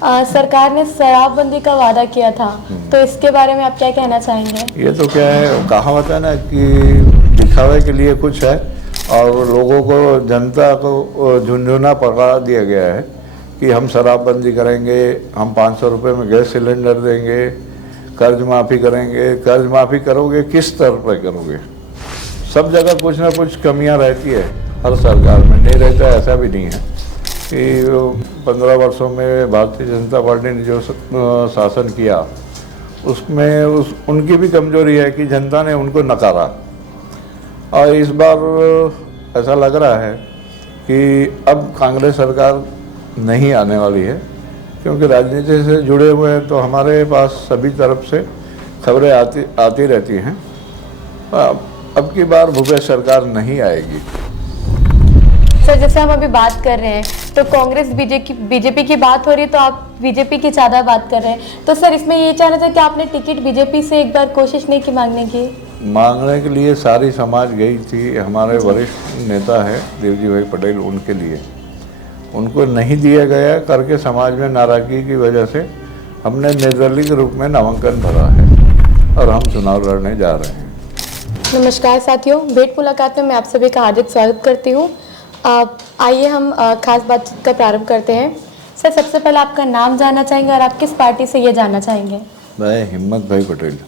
सरकार ने शराबबंदी का वादा किया था, तो इसके बारे में आप क्या कहना चाहेंगे? ये तो क्या है, कहावत है ना कि दिखावे के लिए कुछ है और लोगों को, जनता को झुंझुना पकड़ा दिया गया है कि हम शराबबंदी करेंगे, हम 500 रुपये में गैस सिलेंडर देंगे, कर्ज माफ़ी करेंगे। कर्ज माफ़ी करोगे किस स्तर पर करोगे? सब जगह कुछ ना कुछ कमियां रहती है, हर सरकार में नहीं रहता, ऐसा भी नहीं है कि 15 वर्षों में भारतीय जनता पार्टी ने जो शासन किया उसमें उनकी भी कमजोरी है कि जनता ने उनको नकारा। और इस बार ऐसा लग रहा है कि अब कांग्रेस सरकार नहीं आने वाली है, क्योंकि राजनीति से जुड़े हुए हैं तो हमारे पास सभी तरफ से खबरें आती रहती हैं। अब की बार भूपेश सरकार नहीं आएगी। सर, जैसे हम अभी बात कर रहे हैं तो कांग्रेस बीजेपी की बात हो रही है, तो आप बीजेपी की ज़्यादा बात कर रहे हैं, तो सर इसमें ये चाहना था कि आपने टिकट बीजेपी से एक बार कोशिश नहीं की मांगने की? मांगने के लिए सारी समाज गई थी। हमारे वरिष्ठ नेता है देवजी भाई पटेल, उनके लिए उनको नहीं दिया गया करके समाज में नाराजगी की वजह से हमने निर्दलीय के रूप में नामांकन भरा है और हम चुनाव लड़ने जा रहे हैं। नमस्कार साथियों, भेंट मुलाकात में मैं आप सभी का हार्दिक स्वागत करती हूँ। आइए हम खास बातचीत का प्रारंभ करते हैं। सर, सबसे पहले आपका नाम जानना चाहेंगे और आप किस पार्टी से ये जानना चाहेंगे? मैं हिम्मत भाई पटेल,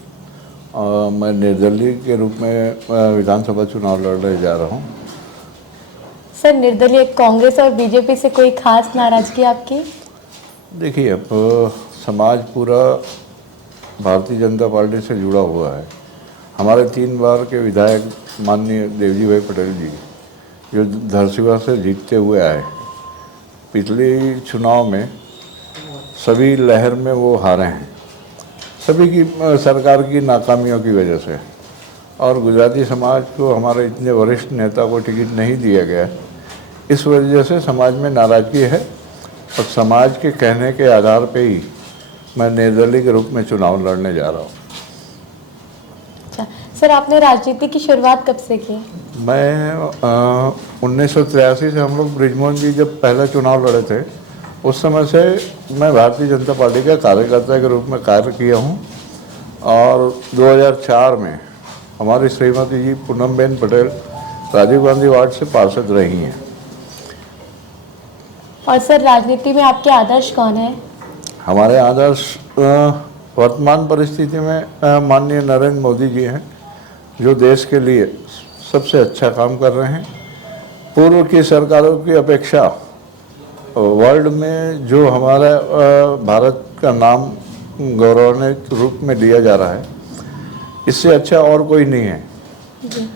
मैं निर्दलीय के रूप में विधानसभा चुनाव लड़ने जा रहा हूँ। सर, निर्दलीय कांग्रेस और बीजेपी से कोई खास नाराजगी आपकी? देखिए, अब समाज पूरा भारतीय जनता पार्टी से जुड़ा हुआ है। हमारे 3 बार के विधायक माननीय देवजी भाई पटेल जी, जो धरसीवा से जीतते हुए आए, पिछले चुनाव में सभी लहर में वो हारे हैं, सभी की सरकार की नाकामियों की वजह से। और गुजराती समाज को, हमारे इतने वरिष्ठ नेता को टिकट नहीं दिया गया, इस वजह से समाज में नाराजगी है। और समाज के कहने के आधार पे ही मैं निर्दलीय के रूप में चुनाव लड़ने जा रहा हूँ। अच्छा सर, आपने राजनीति की शुरुआत कब से की? मैं 1983 से, हम लोग ब्रिजमोहन जी जब पहला चुनाव लड़े थे उस समय से मैं भारतीय जनता पार्टी का कार्यकर्ता के रूप में कार्य किया हूँ। और 2004 में हमारी श्रीमती जी पूनमबेन पटेल राजीव गांधी वार्ड से पार्षद रही हैं। और सर, राजनीति में आपके आदर्श कौन है? हमारे आदर्श वर्तमान परिस्थिति में माननीय नरेंद्र मोदी जी हैं, जो देश के लिए सबसे अच्छा काम कर रहे हैं। पूर्व की सरकारों की अपेक्षा वर्ल्ड में जो हमारा भारत का नाम गौरवान्वित रूप में लिया जा रहा है, इससे अच्छा और कोई नहीं है। जी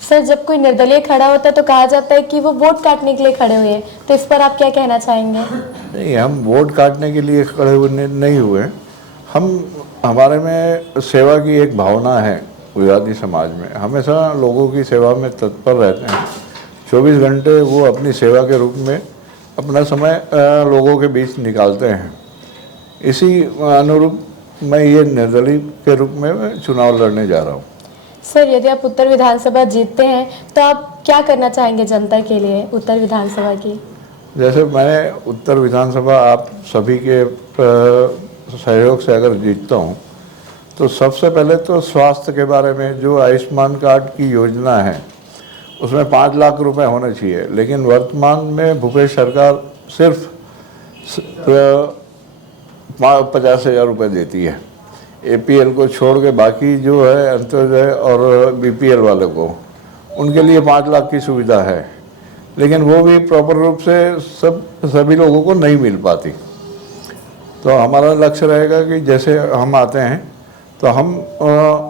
सर, जब कोई निर्दलीय खड़ा होता है तो कहा जाता है कि वो वोट काटने के लिए खड़े हुए हैं, तो इस पर आप क्या कहना चाहेंगे? नहीं, हम वोट काटने के लिए खड़े हुए नहीं हुए। हमारे में सेवा की एक भावना है। गुजराती समाज में हमेशा लोगों की सेवा में तत्पर रहते हैं। 24 घंटे वो अपनी सेवा के रूप में अपना समय लोगों के बीच निकालते हैं। इसी अनुरूप मैं ये निर्दलीय के रूप में चुनाव लड़ने जा रहा हूँ। सर, यदि आप उत्तर विधानसभा जीतते हैं तो आप क्या करना चाहेंगे जनता के लिए उत्तर विधानसभा की? जैसे मैं उत्तर विधानसभा आप सभी के सहयोग से अगर जीतता हूँ तो सबसे पहले तो स्वास्थ्य के बारे में, जो आयुष्मान कार्ड की योजना है उसमें 5 लाख रुपए होने चाहिए, लेकिन वर्तमान में भूपेश सरकार सिर्फ 50,000 रुपये देती है। APL को छोड़ के बाकी जो है अंत्योदय और BPL वाले को, उनके लिए 5 लाख की सुविधा है, लेकिन वो भी प्रॉपर रूप से सभी लोगों को नहीं मिल पाती। तो हमारा लक्ष्य रहेगा कि जैसे हम आते हैं तो हम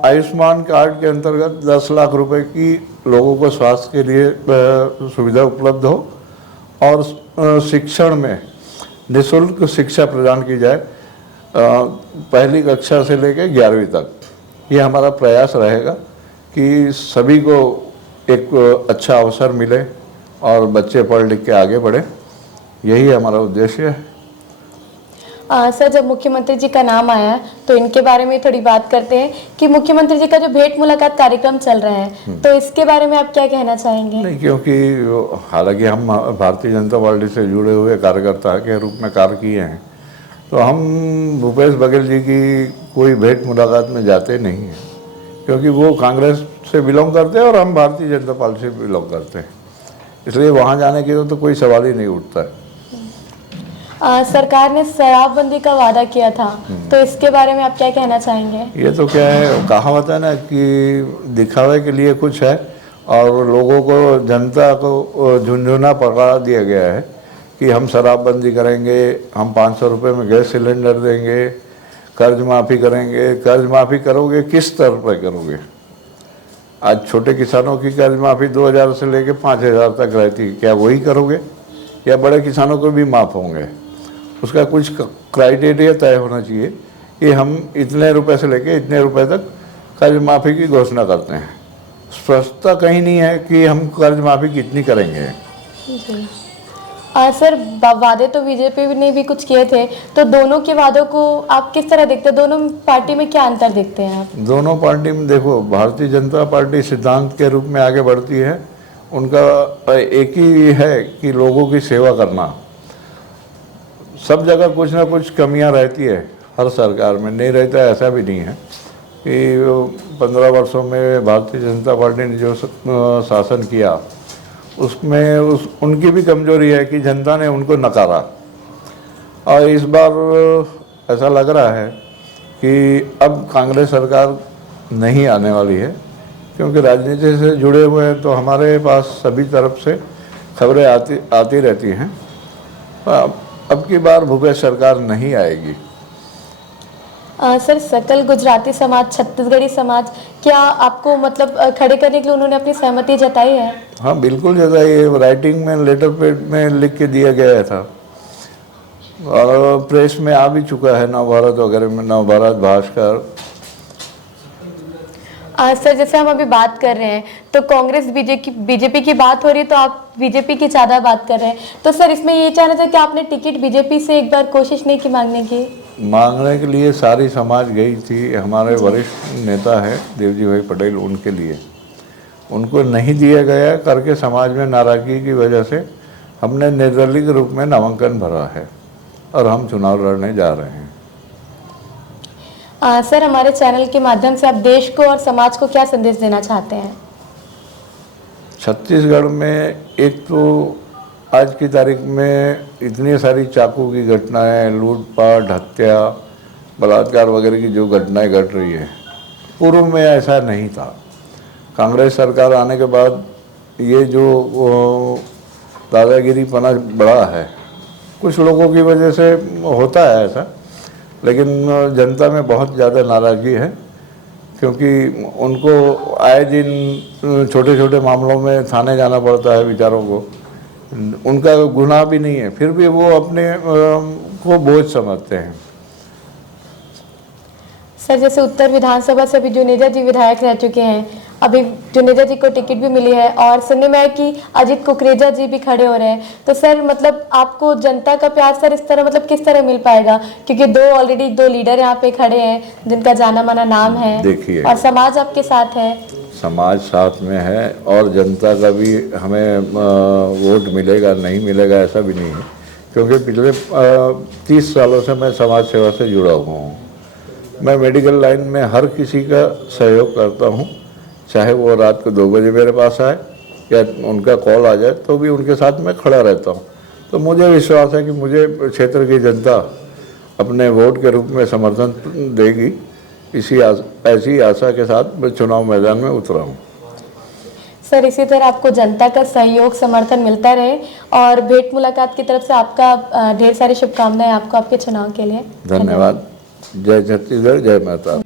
आयुष्मान कार्ड के अंतर्गत 10 लाख रुपए की लोगों को स्वास्थ्य के लिए सुविधा उपलब्ध हो और शिक्षण में निःशुल्क शिक्षा प्रदान की जाए, पहली कक्षा से लेकर 11वीं तक। ये हमारा प्रयास रहेगा कि सभी को एक अच्छा अवसर मिले और बच्चे पढ़ लिख के आगे बढ़े। यही हमारा उद्देश्य है। सर, जब मुख्यमंत्री जी का नाम आया है तो इनके बारे में थोड़ी बात करते हैं कि मुख्यमंत्री जी का जो भेंट मुलाकात कार्यक्रम चल रहा है, तो इसके बारे में आप क्या कहना चाहेंगे? नहीं, क्योंकि हालांकि हम भारतीय जनता पार्टी से जुड़े हुए कार्यकर्ता के रूप में कार्य किए हैं, तो हम भूपेश बघेल जी की कोई भेंट मुलाकात में जाते नहीं हैं, क्योंकि वो कांग्रेस से बिलोंग करते हैं और हम भारतीय जनता पार्टी से बिलोंग करते हैं, इसलिए वहाँ जाने की तो कोई सवाल ही नहीं उठता है। सरकार ने शराबबंदी का वादा किया था, तो इसके बारे में आप क्या कहना चाहेंगे? ये तो क्या है, कहावत है ना कि दिखावे के लिए कुछ है और लोगों को, जनता को झुंझुना पकड़ा दिया गया है कि हम शराबबंदी करेंगे, हम 500 रुपये में गैस सिलेंडर देंगे, कर्ज माफ़ी करेंगे। कर्ज माफ़ी करोगे किस स्तर पर करोगे? आज छोटे किसानों की कर्ज माफ़ी 2000 से लेकर 5000 तक रहती, क्या वही करोगे? या बड़े किसानों को भी माफ़ होंगे? उसका कुछ क्राइटेरिया तय होना चाहिए कि हम इतने रुपए से लेके इतने रुपए तक कर्ज माफ़ी की घोषणा करते हैं। स्पष्टता कहीं नहीं है कि हम कर्ज माफ़ी कितनी करेंगे। जी। सर, वादे तो बीजेपी ने भी कुछ किए थे, तो दोनों के वादों को आप किस तरह देखते हैं? दोनों पार्टी में क्या अंतर देखते हैं आप? दोनों पार्टी में देखो, भारतीय जनता पार्टी सिद्धांत के रूप में आगे बढ़ती है। उनका एक ही है कि लोगों की सेवा करना। सब जगह कुछ ना कुछ कमियां रहती है, हर सरकार में नहीं रहता है ऐसा भी नहीं है कि 15 वर्षों में भारतीय जनता पार्टी ने जो शासन किया उसमें उनकी भी कमजोरी है कि जनता ने उनको नकारा। और इस बार ऐसा लग रहा है कि अब कांग्रेस सरकार नहीं आने वाली है, क्योंकि राजनीति से जुड़े हुए हैं तो हमारे पास सभी तरफ से खबरें आती रहती हैं। अब की बार भूपेश सरकार नहीं आएगी। सर, सकल गुजराती समाज, छत्तीसगढ़ी समाज, क्या आपको मतलब खड़े करने के लिए उन्होंने अपनी सहमति जताई है? हाँ बिल्कुल जताई है, राइटिंग में लेटर पेड में लिख के दिया गया था और प्रेस में आ भी चुका है, नवभारत वगैरह में, नवभारत, भास्कर। सर, जैसे हम अभी बात कर रहे हैं तो कांग्रेस बीजेपी की बात हो रही है, तो आप बीजेपी की ज़्यादा बात कर रहे हैं, तो सर इसमें ये चाहना था कि आपने टिकट बीजेपी से एक बार कोशिश नहीं की मांगने की? मांगने के लिए सारी समाज गई थी। हमारे वरिष्ठ नेता है देवजी भाई पटेल, उनके लिए उनको नहीं दिया गया करके समाज में नाराजगी की वजह से हमने निर्दलीय के रूप में नामांकन भरा है और हम चुनाव लड़ने जा रहे हैं। सर, हमारे चैनल के माध्यम से आप देश को और समाज को क्या संदेश देना चाहते हैं? छत्तीसगढ़ में एक तो आज की तारीख में इतनी सारी चाकू की घटनाएं, लूटपाट, हत्या, बलात्कार वगैरह की जो घटनाएं घट रही है, पूर्व में ऐसा नहीं था। कांग्रेस सरकार आने के बाद ये जो दादागिरी पना बढ़ा है, कुछ लोगों की वजह से होता है ऐसा, लेकिन जनता में बहुत ज़्यादा नाराज़गी है, क्योंकि उनको आए दिन छोटे छोटे मामलों में थाने जाना पड़ता है बेचारों को। उनका गुनाह भी नहीं है, फिर भी वो अपने को बोझ समझते हैं। सर, जैसे उत्तर विधानसभा से अभी जुनेजा जी विधायक रह चुके हैं, अभी जुनेजा जी को टिकट भी मिली है और सुनने में है कि अजित कुकरेजा जी भी खड़े हो रहे हैं, तो सर मतलब आपको जनता का प्यार सर इस तरह मतलब किस तरह मिल पाएगा? क्योंकि ऑलरेडी दो लीडर यहाँ पे खड़े हैं जिनका जाना माना नाम है, देखिए, और समाज आपके साथ है। समाज साथ में है और जनता का भी हमें वोट मिलेगा नहीं मिलेगा ऐसा भी नहीं है, क्योंकि पिछले 30 सालों से मैं समाज सेवा से जुड़ा हुआ हूँ। मैं मेडिकल लाइन में हर किसी का सहयोग करता हूँ, चाहे वो रात को 2 बजे मेरे पास आए या उनका कॉल आ जाए तो भी उनके साथ मैं खड़ा रहता हूँ। तो मुझे विश्वास है कि मुझे क्षेत्र की जनता अपने वोट के रूप में समर्थन देगी। ऐसी आशा के साथ मैं चुनाव मैदान में उतरा हूँ। सर, इसी तरह आपको जनता का सहयोग समर्थन मिलता रहे और भेंट मुलाकात की तरफ से आपका ढेर सारी शुभकामनाएं आपको आपके चुनाव के लिए। धन्यवाद। जय छत्तीसगढ़, जय माता।